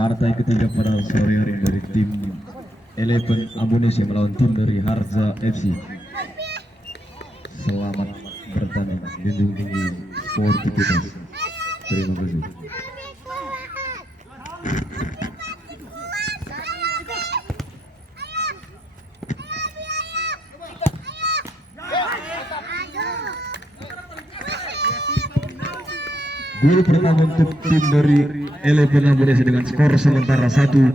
Partai ketiga pada sore hari ini dari tim Eleven Amunisi melawan tim dari Harza FC. Selamat bertanding, junjung tinggi sportivitas. Terima kasih. Gol pertama untuk tim dari Eleven Amunisi dengan skor sementara 1-0.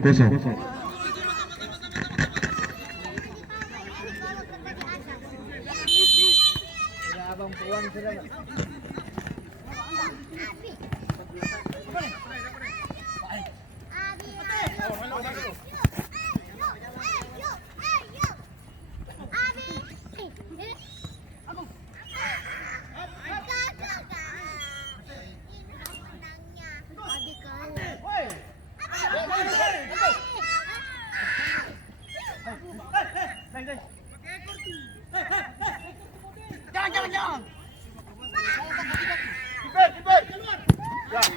Jangan.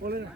Boleh.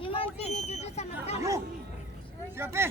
Iman sini duduk sama kamu. Siapa?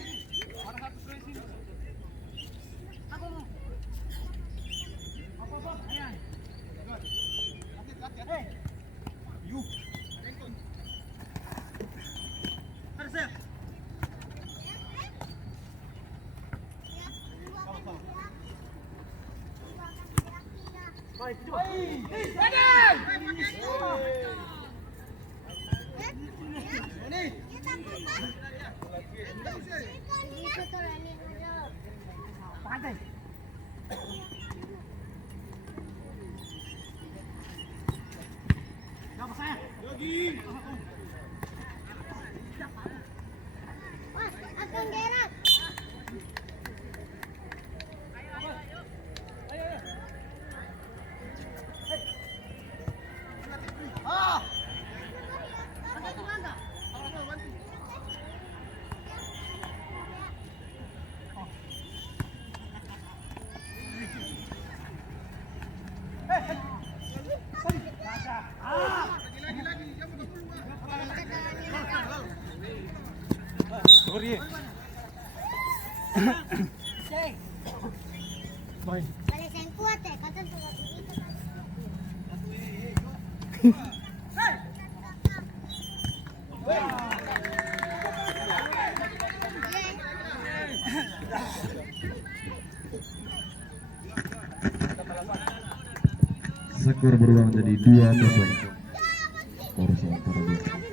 Akan gerak. Sorry. Baik. Balik yang kuat ya, kata surat itu. Skor berubah menjadi 2-0. Skor sementara 2.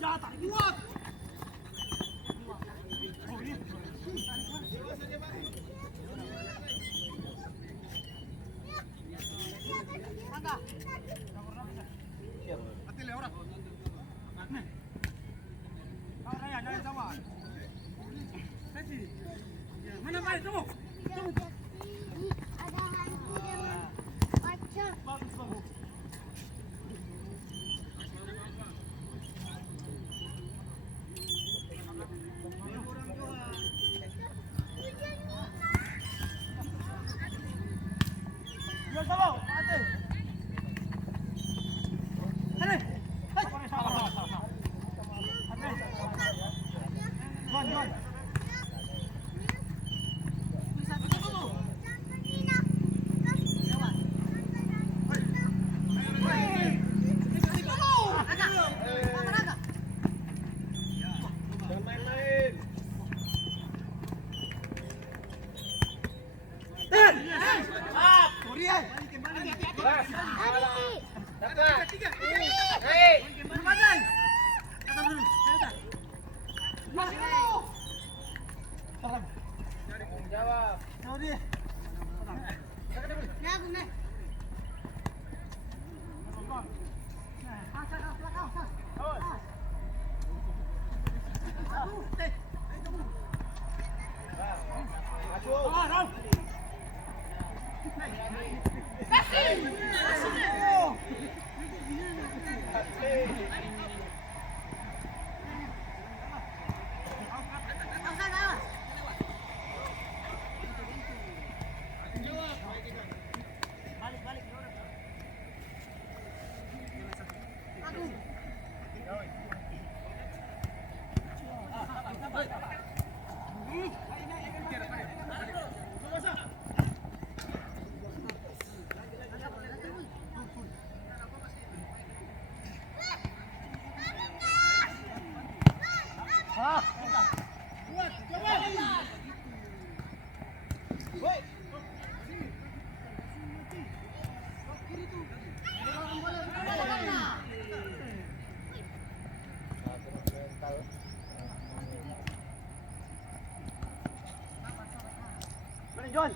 Ya tak kuat. Mana baik kamu? Ada hantu dengan pocong. Ya sama, ada. Ada. Gon. Urian. Ari. Tiga. Hei. Mana? Kata dulu. Jawab. Jawab dia. Nah, benar. John.